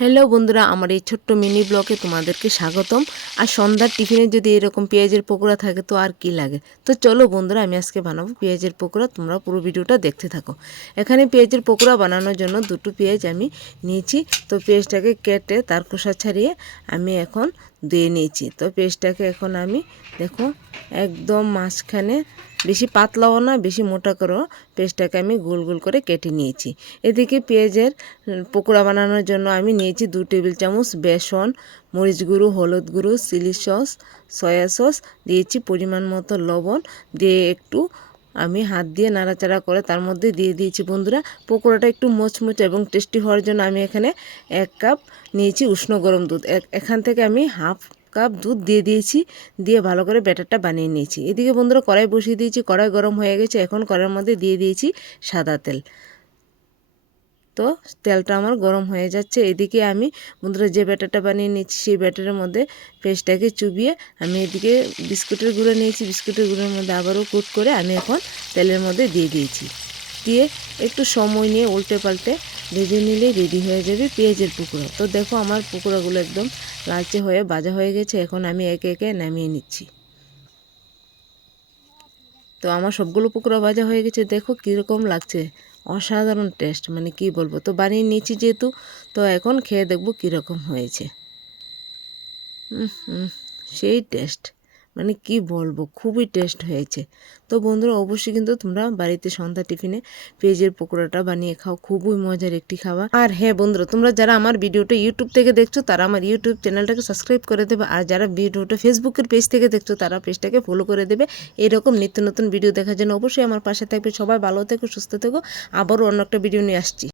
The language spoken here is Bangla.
হ্যালো বন্ধুরা, আমার এই ছোট্ট মিনি ব্লগে তোমাদেরকে স্বাগতম। আর সন্ধ্যার টিফিনে যদি এরকম পেঁয়াজের পকোড়া থাকে তো আর কি লাগে। তো চলো বন্ধুরা, আমি আজকে বানাবো পেঁয়াজের পকোড়া। তোমরা পুরো ভিডিওটা দেখতে থাকো। এখানে পেঁয়াজের পকোড়া বানানোর জন্য দুটো পেঁয়াজ আমি নিয়েছি। তো পেঁয়াজটাকে কেটে তার খোসা ছাড়িয়ে আমি এখন ধুয়ে নিয়েছি। তো পেঁয়াজটাকে এখন আমি দেখো একদম মাঝখানে, বেশি পাতলাও না বেশি মোটা করেও, পেঁয়াজটাকে আমি গোল গোল করে কেটে নিয়েছি। এদিকে পেঁয়াজের পকোড়া বানানোর জন্য আমি নিয়েছি 2 টেবিল চামচ বেসন, মরিচ গুঁড়ো, হলুদ গুঁড়ো, চিলি সস, সয়া সস, দিয়েছি পরিমাণ মতো লবণ, দিয়ে একটু আমি হাত দিয়ে নাড়াচাড়া করে তার মধ্যে দিয়ে দিয়েছি বন্ধুরা পকোড়াটা একটু মুচমুচে এবং টেস্টি হওয়ার জন্য আমি এখানে 1 কাপ নিয়েছি উষ্ণ গরম দুধ। এখান থেকে আমি হাফ কাপ দুধ দিয়ে দিয়েছি, দিয়ে ভালো করে ব্যাটারটা বানিয়ে নিয়েছি। এদিকে বন্ধুরা কড়াই বসিয়ে দিয়েছি, কড়াই গরম হয়ে গেছে। এখন কড়াইয়ের মধ্যে দিয়ে দিয়েছি সাদা তেল। তো তেলটা আমার গরম হয়ে যাচ্ছে। এদিকে আমি বন্ধুরা যে ব্যাটারটা বানিয়ে নিয়েছি সেই ব্যাটারের মধ্যে পেস্টটাকে চুবিয়ে আমি এদিকে বিস্কুটের গুঁড়ো নিয়েছি। বিস্কুটের গুঁড়োর মধ্যে আবারও কুট করে আমি এখন তেলের মধ্যে দিয়ে দিয়েছি। দিয়ে একটু সময় নিয়ে উল্টে পাল্টে ভেজে নিলে রেডি হয়ে যাবে পেঁয়াজের পকোড়া। তো দেখো আমার পকোড়াগুলো একদম লালচে হয়ে ভাজা হয়ে গেছে। এখন আমি একে একে নামিয়ে নিচ্ছি। তো আমার সবগুলো পকোড়া ভাজা হয়ে গেছে। দেখো কীরকম লাগছে, অসাধারণ টেস্ট, মানে কি বলবো। তো বানিয়ে নিয়েছি যেহেতু, তো এখন খেয়ে দেখবো কীরকম হয়েছে। সেই টেস্ট, মানে কি বলবো, খুবই টেস্ট হয়েছে। তো বন্ধুরা অবশ্যই কিন্তু তোমরা বাড়িতে সন্ধ্যা টিফিনে পেঁয়াজের পকোড়াটা বানিয়ে খাও, খুবই মজার একটি খাবার। আর হ্যাঁ বন্ধুরা, তোমরা যারা আমার ভিডিওটা ইউটিউব থেকে দেখছো তারা আমার ইউটিউব চ্যানেলটাকে সাবস্ক্রাইব করে দেবে, আর যারা ভিডিওটা ফেসবুকের পেজ থেকে দেখছো তারা পেজটাকে ফলো করে দেবে। এরকম নিত্য নতুন ভিডিও দেখার জন্য অবশ্যই আমার পাশে থাকবে। সবাই ভালো থেকো, সুস্থ থেকো। আবারও অন্য একটা ভিডিও নিয়ে আসছি।